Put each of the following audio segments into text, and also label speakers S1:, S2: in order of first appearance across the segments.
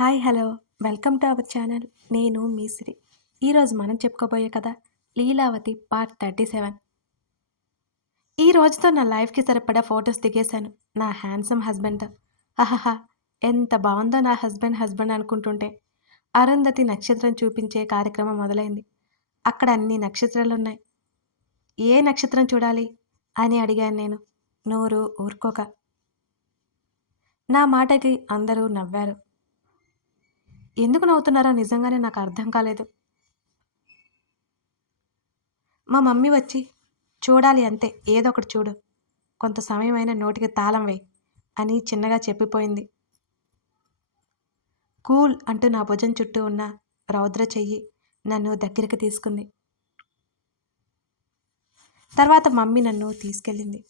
S1: Hi hello. Welcome to our channel. నేను మీ సిరి. ఈరోజు మనం చెప్పుకోబోయే కదా లీలావతి పార్ట్ థర్టీ సెవెన్. ఈ రోజుతో నా లైఫ్కి సరిపడా ఫొటోస్ దిగేశాను. నా హ్యాండ్సమ్ హస్బెండ్తో అహహా ఎంత బాగుందో నా హస్బెండ్ హస్బెండ్ అనుకుంటుంటే. అరుంధతి నక్షత్రం చూపించే కార్యక్రమం మొదలైంది. అక్కడ అన్ని నక్షత్రాలు ఉన్నాయి ఏ నక్షత్రం చూడాలి? అని అడిగాను నేను. నోరు ఊరుకోక. నా మాటకి అందరూ నవ్వారు. ఎందుకు నవ్వుతున్నారో నిజంగానే నాకు అర్థం కాలేదు. మా మమ్మీ వచ్చి చూడాలి అంతే ఏదో ఒకటి చూడు. కొంత సమయమైన నోటికి తాళం వేయి అని చిన్నగా చెప్పిపోయింది. కూల్ అంటూ నా భుజం చుట్టూ ఉన్న రౌద్ర చెయ్యి నన్ను దగ్గరికి తీసుకుంది. తర్వాత మమ్మీ నన్ను తీసుకెళ్ళింది.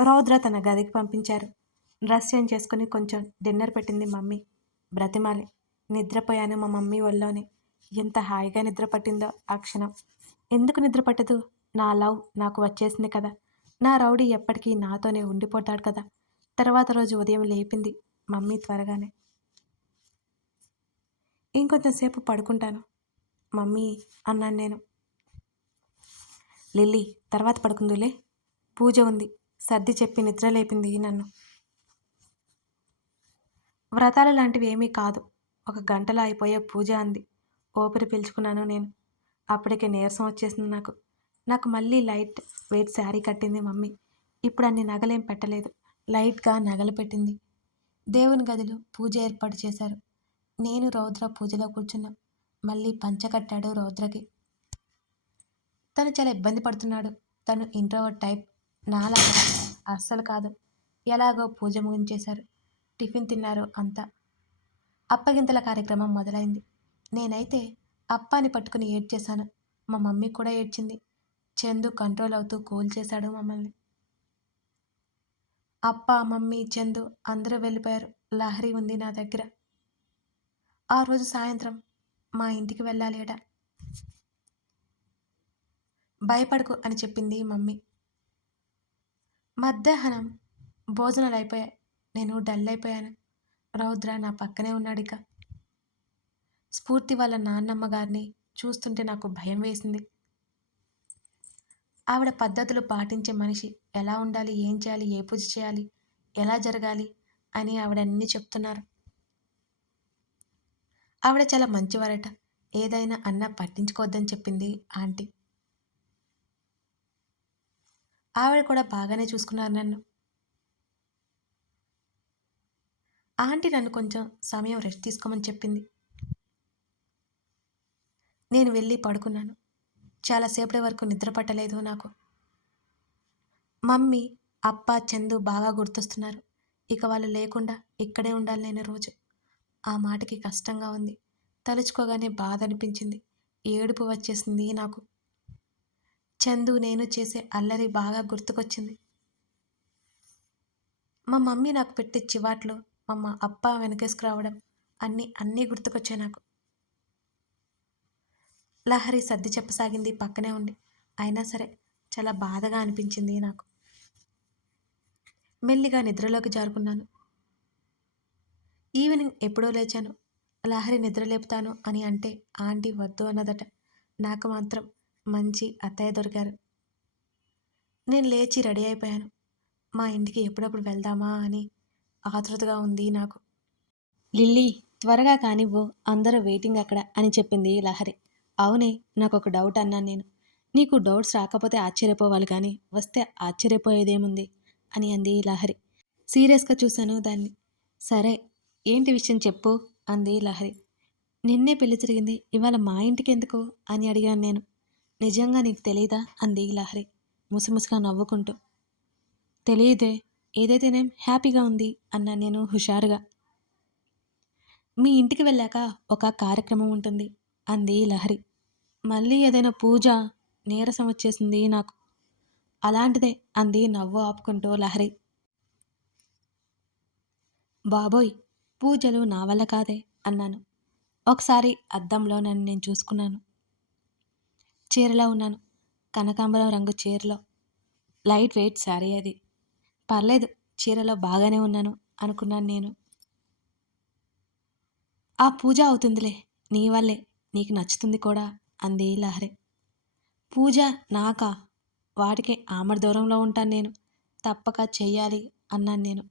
S1: రౌద్ర తన గదికి పంపించారు. డ్రెస్ చేంజ్ చేసుకుని కొంచెం డిన్నర్ పెట్టింది మమ్మీ. బ్రతిమాలి. నిద్రపోయాను మా మమ్మీ ఒళ్ళోనే. ఎంత హాయిగా నిద్ర పట్టిందో ఆ క్షణం. ఎందుకు నిద్ర పట్టదు? నా లవ్ నాకు వచ్చేసింది కదా. నా రౌడీ ఎప్పటికీ నాతోనే ఉండిపోతాడు కదా. తర్వాత రోజు ఉదయం లేపింది మమ్మీ త్వరగానే. ఇంకొంచెం సేపు పడుకుంటాను మమ్మీ అన్నాను నేను. లిల్లీ తర్వాత పడుకుందులే. పూజ ఉంది. సర్ది చెప్పి నిద్ర లేపింది నన్ను. వ్రతాలు లాంటివి ఏమీ కాదు. ఒక గంటలో అయిపోయే పూజ అంది. ఊపిరి పీల్చుకున్నాను నేను. అప్పటికే నీరసం వచ్చేసింది నాకు. నాకు మళ్ళీ లైట్ వెయిట్ శారీ కట్టింది మమ్మీ. ఇప్పుడు అన్ని నగలేం పెట్టలేదు. లైట్గా నగలు పెట్టింది. దేవుని గదిలో పూజ ఏర్పాటు చేశారు. నేను రౌద్ర పూజలో కూర్చున్నాం. మళ్ళీ పంచ కట్టాడు రౌద్రకి. తను చాలా ఇబ్బంది పడుతున్నాడు. తను ఇంట్రోవర్ట్ టైప్. నాలా అస్సలు కాదు. ఎలాగో పూజ ముగించేశారు. టిఫిన్ తిన్నారు అంతా. అప్పగింతల కార్యక్రమం మొదలైంది. నేనైతే అప్పాని పట్టుకుని ఏడ్చేశాను. మా మమ్మీ కూడా ఏడ్చింది. చందు కంట్రోల్ అవుతూ కూల్ చేశాడు మమ్మల్ని. అప్ప మమ్మీ చందు అందరూ వెళ్ళిపోయారు. లహరి ఉంది నా దగ్గర. ఆ రోజు సాయంత్రం మా ఇంటికి వెళ్ళాలేడా భయపడకు అని చెప్పింది మమ్మీ. మధ్యాహ్నం భోజనాలు అయిపోయాయి. నేను డల్ అయిపోయాను. రౌద్ర నా పక్కనే ఉన్నాడిక. స్ఫూర్తి వాళ్ళ నాన్నమ్మ గారిని చూస్తుంటే నాకు భయం వేసింది. ఆవిడ పద్ధతులు పాటించే మనిషి ఎలా ఉండాలి ఏం చేయాలి ఏ పూజ చేయాలి ఎలా జరగాలి అని ఆవిడ అన్నీ చెప్తున్నారు. ఆవిడ చాలా మంచివారట. ఏదైనా అన్న పట్టించుకోవద్దని చెప్పింది ఆంటీ. ఆవిడ కూడా బాగానే చూసుకున్నారు నన్ను. ఆంటీ నన్ను కొంచెం సమయం రెస్ట్ తీసుకోమని చెప్పింది. నేను వెళ్ళి పడుకున్నాను. చాలాసేపటి వరకు నిద్ర పట్టలేదు నాకు. మమ్మీ అప్ప చందు బాగా గుర్తొస్తున్నారు. ఇక వాళ్ళు లేకుండా ఇక్కడే ఉండాలి నేను రోజు. ఆ మాటకి కష్టంగా ఉంది. తలుచుకోగానే బాధ అనిపించింది. ఏడుపు వచ్చేసింది నాకు. చందు నేను చేసే అల్లరి బాగా గుర్తుకొచ్చింది. మా మమ్మీ నాకు పెట్టే చివాట్లు అమ్మ అప్ప వెనకేసుకురావడం అన్నీ అన్నీ గుర్తుకొచ్చాయి నాకు. లహరి సర్ది చెప్పసాగింది పక్కనే ఉండి అయినా సరే చాలా బాధగా అనిపించింది నాకు. మెల్లిగా నిద్రలోకి జారుకున్నాను. ఈవినింగ్ ఎప్పుడో లేచాను. లహరి నిద్ర లేపుతాను అని అంటే ఆంటీ వద్దు అన్నదట. నాకు మాత్రం మంచి అత్తయ్య దొరికారు. నేను లేచి రెడీ అయిపోయాను. మా ఇంటికి ఎప్పుడప్పుడు వెళ్దామా అని ఆతృతగా ఉంది నాకు. లిల్లీ త్వరగా కానివ్వు అందరూ వెయిటింగ్ అక్కడ అని చెప్పింది లహరి. అవునే నాకు ఒక డౌట్ అన్నాను నేను. నీకు డౌట్స్ రాకపోతే ఆశ్చర్యపోవాలి కానీ వస్తే ఆశ్చర్యపోయేదేముంది? అని అంది లహరి. సీరియస్గా చూశాను దాన్ని. సరే ఏంటి విషయం చెప్పు అంది లహరి. నిన్నే పెళ్ళి జరిగింది ఇవాళ మా ఇంటికి ఎందుకు అని అడిగాను నేను. నిజంగా నీకు తెలియదా అంది లహరి ముసిముసిగా నవ్వుకుంటూ. తెలియదే ఏదైతేనేం హ్యాపీగా ఉంది అన్నా నేను హుషారుగా. మీ ఇంటికి వెళ్ళాక ఒక కార్యక్రమం ఉంటుంది. అంది లహరి. మళ్ళీ ఏదైనా పూజ నీరసం వచ్చేసింది నాకు. అలాంటిదే అంది నవ్వు ఆపుకుంటూ లహరి. బాబోయ్ పూజలు నా వల్ల కాదే అన్నాను. ఒకసారి అద్దంలో నన్ను నేను చూసుకున్నాను. చీరలో ఉన్నాను. కనకాంబరం రంగు చీరలో. లైట్ వెయిట్ శారీ అది. పర్లేదు చీరలో బాగానే ఉన్నాను అనుకున్నాను నేను. ఆ పూజ అవుతుందిలే నీ వల్లే నీకు నచ్చుతుంది కూడా అంది లహరి. పూజ నాకా? వాటికి ఆమడ దూరంలో ఉంటాను నేను తప్పక చెయ్యాలి అన్నాను నేను.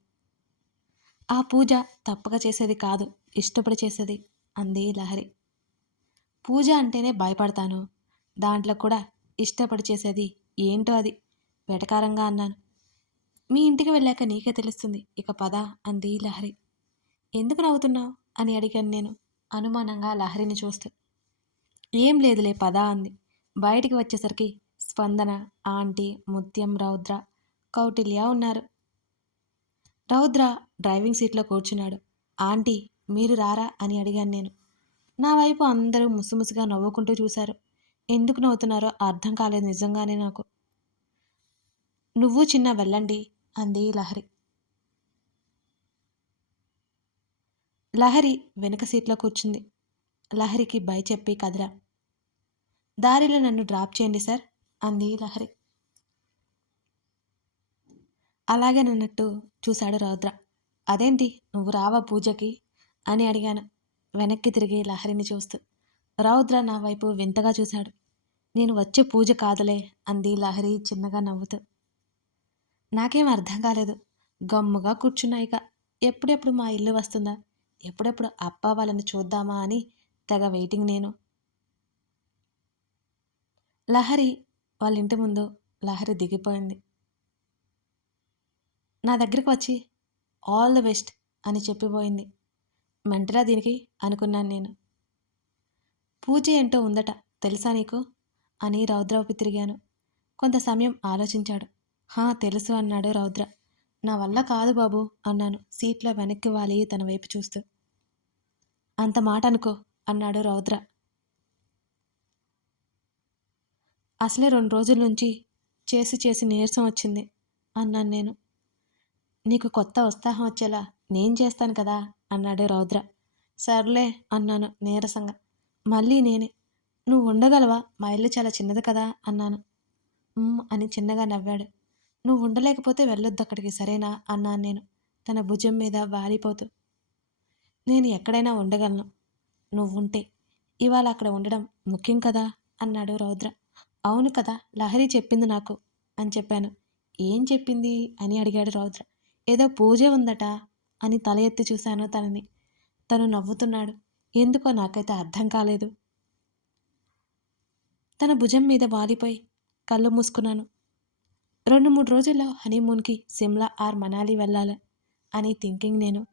S1: ఆ పూజ తప్పక చేసేది కాదు ఇష్టపడి చేసేది అంది లహరి. పూజ అంటేనే భయపడతాను దాంట్లో కూడా ఇష్టపడి చేసేది ఏంటో అది వెటకారంగా అన్నాను. మీ ఇంటికి వెళ్ళాక నీకే తెలుస్తుంది. ఇక పద అంది లహరి. ఎందుకు నవ్వుతున్నావు? అని అడిగాను నేను అనుమానంగా లహరిని చూస్తూ. ఏం లేదులే పద అంది. బయటికి వచ్చేసరికి స్పందన ఆంటీ ముత్యం రౌద్ర కౌటిల్య ఉన్నారు. రౌద్ర డ్రైవింగ్ సీట్లో కూర్చున్నాడు. ఆంటీ మీరు రారా? అని అడిగాను నేను. నా వైపు అందరూ ముసుముసుగా నవ్వుకుంటూ చూశారు. ఎందుకు నవ్వుతున్నారో అర్థం కాలేదు నిజంగానే నాకు. నువ్వు చిన్న వెళ్ళండి అంది లహరి. లహరి వెనక సీట్లో కూర్చుంది. లహరికి బై చెప్పి కదిరా దారిలో నన్ను డ్రాప్ చేయండి సార్ అంది లహరి. అలాగేనన్నట్టు చూశాడు రౌద్ర. అదేంటి నువ్వు రావా పూజకి? అని అడిగాను. వెనక్కి తిరిగి లహరిని చూస్తూ. రౌద్ర నా వైపు వింతగా చూశాడు. నేను వచ్చే పూజ కాదులే అంది లహరి చిన్నగా నవ్వుతూ. నాకేం అర్థం కాలేదు. గమ్ముగా కూర్చున్నాయిక ఎప్పుడెప్పుడు మా ఇల్లు వస్తుందా? ఎప్పుడెప్పుడు అప్ప వాళ్ళని చూద్దామా అని తెగ వెయిటింగ్ నేను. లహరి వాళ్ళ ఇంటి ముందు లహరి దిగిపోయింది. నా దగ్గరికి వచ్చి ఆల్ ది బెస్ట్ అని చెప్పిపోయింది. మెంటలా దీనికి అనుకున్నాను నేను. పూజ ఏంటో ఉందట తెలుసా నీకు? అని రౌద్రవపి తిరిగాను. కొంత సమయం ఆలోచించాడు. హా తెలుసు అన్నాడు రౌద్ర. నా వల్ల కాదు బాబు అన్నాను. సీట్లో వెనక్కి వాలి తన వైపు చూస్తూ. అంత మాట అనుకో అన్నాడు రౌద్ర. అసలే రెండు రోజుల నుంచి చేసి చేసి నీరసం వచ్చింది అన్నాను నేను. నీకు కొత్త ఉత్సాహం వచ్చేలా నేను చేస్తాను కదా అన్నాడు రౌద్ర. సర్లే అన్నాను నీరసంగా. మళ్ళీ నేనే. నువ్వు ఉండగలవా? మా ఇల్లు చాలా చిన్నది కదా అన్నాను. అని చిన్నగా నవ్వాడు. నువ్వు ఉండలేకపోతే వెళ్ళొద్దు అక్కడికి సరేనా? అన్నాను నేను. తన భుజం మీద వాలిపోతూ. నేను ఎక్కడైనా ఉండగలను. నువ్వుంటే. ఇవాళ అక్కడ ఉండడం ముఖ్యం కదా? అన్నాడు రౌద్ర. అవును కదా లహరి చెప్పింది నాకు అని చెప్పాను. ఏం చెప్పింది అని అడిగాడు రౌద్ర. ఏదో పూజ ఉందట అని తల ఎత్తి చూశాను తనని. తను నవ్వుతున్నాడు. ఎందుకో నాకైతే అర్థం కాలేదు. తన భుజం మీద వాలిపోయి కళ్ళు మూసుకున్నాను. రెండు మూడు రోజుల్లో హనీమూన్కి సిమ్లా ఆర్ మనాలి వెళ్ళాలి అని థింకింగ్ నేను.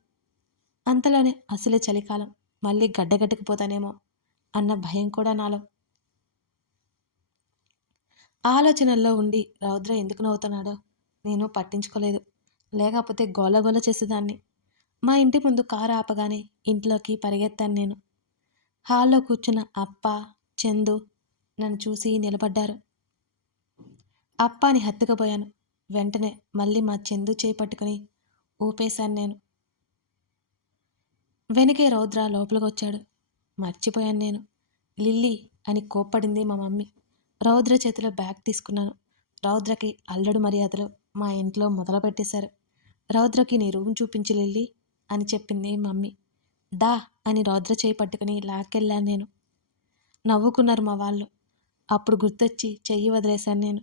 S1: అంతలోనే అసలే చలికాలం మళ్ళీ గడ్డగట్టుకుపోతానేమో అన్న భయం కూడా నాలో. ఆలోచనల్లో ఉండి రౌద్ర ఎందుకు నవ్వుతున్నాడో నేను పట్టించుకోలేదు. లేకపోతే గోలగోల చేసేదాన్ని. మా ఇంటి ముందు కారు ఆపగానే ఇంట్లోకి పరిగెత్తాను నేను. హాల్లో కూర్చున్న అప్ప చందు నన్ను చూసి నిలబడ్డారు. అప్పాని హత్తుకుపోయాను. వెంటనే మళ్ళీ మా చందు చేయి పట్టుకుని ఊపేశాను నేను. వెనకే రౌద్ర లోపలికి వచ్చాడు మర్చిపోయాను నేను. లిల్లీ అని కోప్పడింది మా మమ్మీ. రౌద్ర చేతిలో బ్యాగ్ తీసుకున్నాను. రౌద్రకి అల్లడు మర్యాదలు మా ఇంట్లో మొదలు పెట్టేశారు రౌద్రకి నీ రూమ్ చూపించి లిల్లీ అని చెప్పింది మమ్మీ. దా అని రౌద్ర చేయి పట్టుకుని లాక్కెళ్ళాను నేను. నవ్వుకున్నారు మా వాళ్ళు. అప్పుడు గుర్తొచ్చి చెయ్యి వదిలేశాను నేను.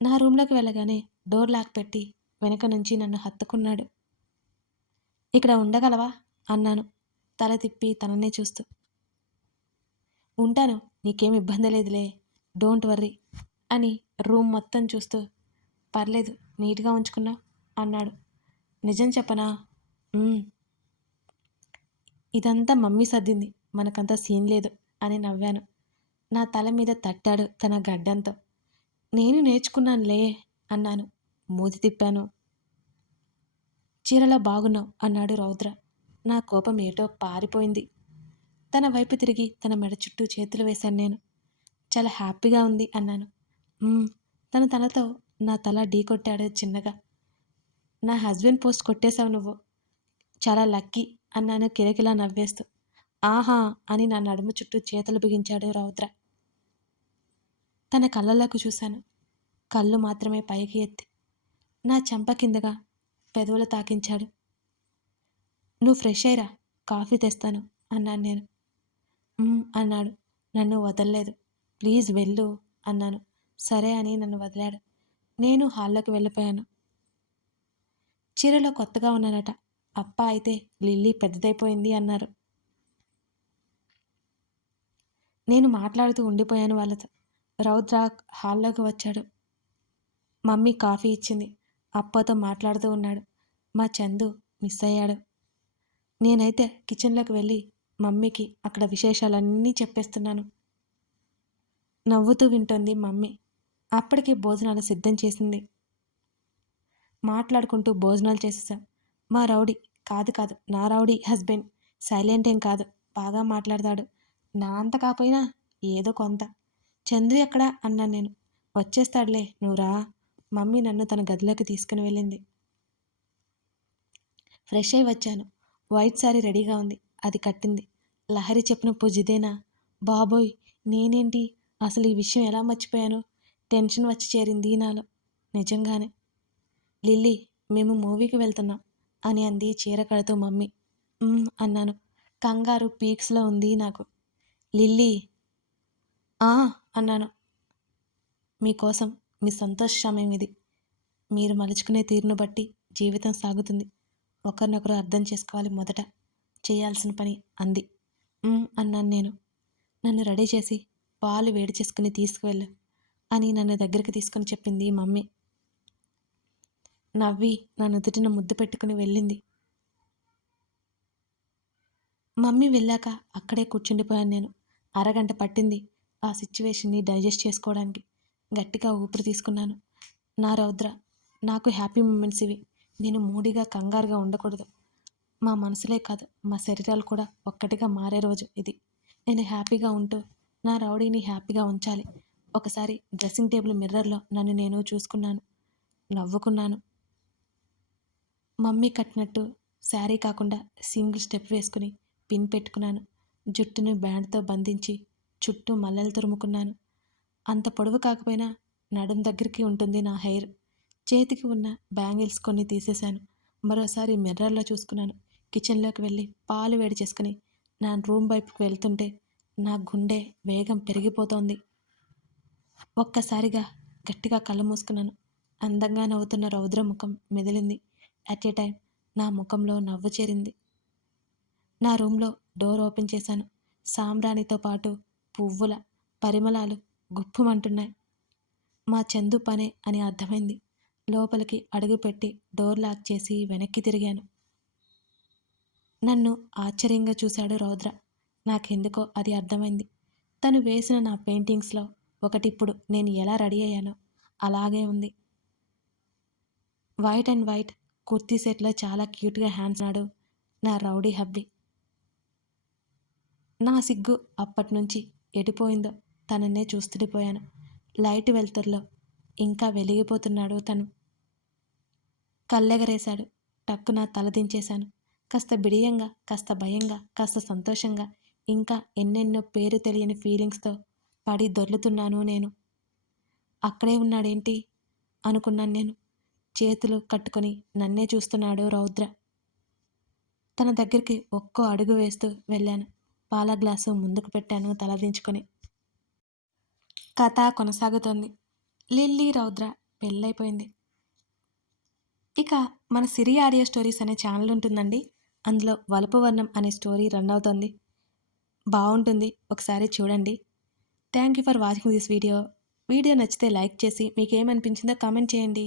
S1: నా రూమ్లోకి వెళ్ళగానే డోర్ లాక్ పెట్టి వెనక నుంచి నన్ను హత్తుకున్నాడు. ఇక్కడ ఉండగలవా? అన్నాను తల తిప్పి తననే చూస్తూ. ఉంటాను నీకేం ఇబ్బంది లేదులే డోంట్ వర్రీ అని రూమ్ మొత్తం చూస్తూ. పర్లేదు నీట్గా ఉంచుకున్నావు అన్నాడు. నిజం చెప్పనా? ఇదంతా మమ్మీ సర్దింది మనకంత సీన్ లేదు అని నవ్వాను. నా తల మీద తట్టాడు తన గడ్డంతో. నేను నేర్చుకున్నానులే అన్నాను. మూతి తిప్పాను. చీరలో బాగున్నావు అన్నాడు రౌద్ర. నా కోపం ఏటో పారిపోయింది. తన వైపు తిరిగి తన మెడ చుట్టూ చేతులు వేశాను నేను. చాలా హ్యాపీగా ఉంది అన్నాను. తను తనతో నా తల ఢీ కొట్టాడు చిన్నగా. నా హస్బెండ్ పోస్ట్ కొట్టేశావు నువ్వు. చాలా లక్కీ అన్నాను కిరకిలా నవ్వేస్తూ. ఆహా అని నా నడుము చుట్టూ చేతులు బిగించాడు రౌద్ర. తన కళ్ళలోకి చూశాను. కళ్ళు మాత్రమే పైకి ఎత్తి నా చెంప కిందగా పెదవులు తాకించాడు. నువ్వు ఫ్రెష్ అయ్యరా కాఫీ తెస్తాను అన్నాను నేను. అన్నాడు. నన్ను వదలలేదు. ప్లీజ్ వెళ్ళు అన్నాను. సరే అని నన్ను వదిలాడు. నేను హాల్లోకి వెళ్ళిపోయాను. చీరలో కొత్తగా ఉన్నానట. అప్ప అయితే లిల్లీ పెద్దదైపోయింది అన్నారు. నేను మాట్లాడుతూ ఉండిపోయాను వాళ్ళతో. రౌద్ర హాల్లోకి వచ్చాడు. మమ్మీ కాఫీ ఇచ్చింది. అప్పతో మాట్లాడుతూ ఉన్నాడు. మా చందు మిస్ అయ్యాడు. నేనైతే కిచెన్లోకి వెళ్ళి మమ్మీకి అక్కడ విశేషాలన్నీ చెప్పేస్తున్నాను. నవ్వుతూ వింటోంది మమ్మీ. అప్పటికి భోజనాలు సిద్ధం చేసింది. మాట్లాడుకుంటూ భోజనాలు చేసేసాం మా రౌడీ కాదు కాదు నా రౌడీ హస్బెండ్. సైలెంట్ ఏం కాదు బాగా మాట్లాడతాడు. నా అంత కాకపోయినా ఏదో కొంత. చందు ఎక్కడా? అన్నాను నేను. వచ్చేస్తాడులే నువ్వురా మమ్మీ నన్ను తన గదిలోకి తీసుకుని వెళ్ళింది. ఫ్రెష్ అయి వచ్చాను. వైట్ సారీ రెడీగా ఉంది. అది కట్టింది. లహరి చెప్పిన పూజిదేనా? బాబోయ్ నేనేంటి? అసలు ఈ విషయం ఎలా మర్చిపోయాను? టెన్షన్ వచ్చి చేరింది నాలో. నిజంగానే. లిల్లీ మేము మూవీకి వెళ్తున్నాం అని అంది చీర కడుతూ మమ్మీ. అన్నాను. కంగారు పీక్స్లో ఉంది నాకు. లిల్లీ "ఆ" అన్నాను. మీకోసం మీ సంతోష సమయం ఇది. మీరు మలుచుకునే తీరును బట్టి జీవితం సాగుతుంది. ఒకరినొకరు అర్థం చేసుకోవాలి మొదట. చేయాల్సిన పని అంది. అన్నాను నేను. నన్ను రెడీ చేసి పాలు వేడి చేసుకుని తీసుకువెళ్ళు అని నన్ను దగ్గరికి తీసుకుని చెప్పింది మమ్మీ. నవ్వి నా నుదుటిన ముద్దు పెట్టుకుని వెళ్ళింది. మమ్మీ వెళ్ళాక అక్కడే కూర్చుండిపోయాను నేను. అరగంట పట్టింది. ఆ సిచ్యువేషన్ని డైజెస్ట్ చేసుకోవడానికి గట్టిగా ఊపిరి తీసుకున్నాను. నా రౌద్ర నాకు హ్యాపీ మూమెంట్స్ ఇవి. నేను మూడిగా కంగారుగా ఉండకూడదు. మా మనసులే కాదు మా శరీరాలు కూడా ఒక్కటిగా మారే రోజు ఇది. నేను హ్యాపీగా ఉంటూ నా రౌడీని హ్యాపీగా ఉంచాలి. ఒకసారి డ్రెస్సింగ్ టేబుల్ మిర్రర్లో నన్ను నేను చూసుకున్నాను. నవ్వుకున్నాను. మమ్మీ కట్టినట్టు శారీ కాకుండా సింగిల్ స్టెప్ వేసుకుని పిన్ పెట్టుకున్నాను. జుట్టుని బ్యాండ్తో బంధించి చుట్టూ మల్లెలు తురుముకున్నాను. అంత పొడవు కాకపోయినా నడుం దగ్గరికి ఉంటుంది నా హెయిర్. చేతికి ఉన్న బ్యాంగిల్స్ కొన్ని తీసేశాను. మరోసారి మిర్రర్లో చూసుకున్నాను. కిచెన్లోకి వెళ్ళి పాలు వేడి చేసుకుని నా రూమ్ వైపుకి వెళ్తుంటే నా గుండె వేగం పెరిగిపోతోంది. ఒక్కసారిగా గట్టిగా కళ్ళు మూసుకున్నాను. అందంగా నవ్వుతున్న రౌద్ర ముఖం మెదిలింది. అట్ ఏ టైం నా ముఖంలో నవ్వు చేరింది. నా రూమ్లో డోర్ ఓపెన్ చేశాను. సాంబ్రాణితో పాటు పువ్వుల పరిమళాలు గుప్పుమంటున్నాయి. మా చందు పనే అని అర్థమైంది. లోపలికి అడుగుపెట్టి డోర్ లాక్ చేసి వెనక్కి తిరిగాను. నన్ను ఆశ్చర్యంగా చూశాడు రౌద్ర. నాకెందుకో అది అర్థమైంది. తను వేసిన నా పెయింటింగ్స్లో ఒకటిప్పుడు నేను ఎలా రెడీ అయ్యానో అలాగే ఉంది. వైట్ అండ్ వైట్ కుర్తీ సెట్లో చాలా క్యూట్గా హ్యాండ్స్ నాడు నా రౌడీ హబ్బీ. నా సిగ్గు అప్పటి నుంచి ఎడిపోయిందో తనన్నే చూస్తుండిపోయాను. లైట్ వెలుతురులో ఇంకా వెలిగిపోతున్నాడు తను. కళ్ళెగరేశాడు. టక్కున తలదించేశాను కాస్త బిడియంగా కాస్త భయంగా కాస్త సంతోషంగా ఇంకా ఎన్నెన్నో పేరు తెలియని ఫీలింగ్స్తో పడి దొర్లుతున్నాను నేను. అక్కడే ఉన్నాడేంటి? అనుకున్నాను నేను. చేతులు కట్టుకొని నన్నే చూస్తున్నాడు రౌద్ర. తన దగ్గరికి ఒక్కో అడుగు వేస్తూ వెళ్ళాను. పాల గ్లాసు ముందుకు పెట్టాను తలదించుకొని కథ కొనసాగుతోంది. లిల్లీ రౌద్ర పెళ్ళైపోయింది. ఇక మన సిరి ఆడియో స్టోరీస్ అనే ఛానల్ ఉంటుందండి. అందులో వలపవర్ణం అనే స్టోరీ రన్ అవుతుంది. బాగుంటుంది ఒకసారి చూడండి. Thank you for watching this video. Video నచ్చితే లైక్ చేసి మీకు ఏమనిపించిందో కామెంట్ చేయండి.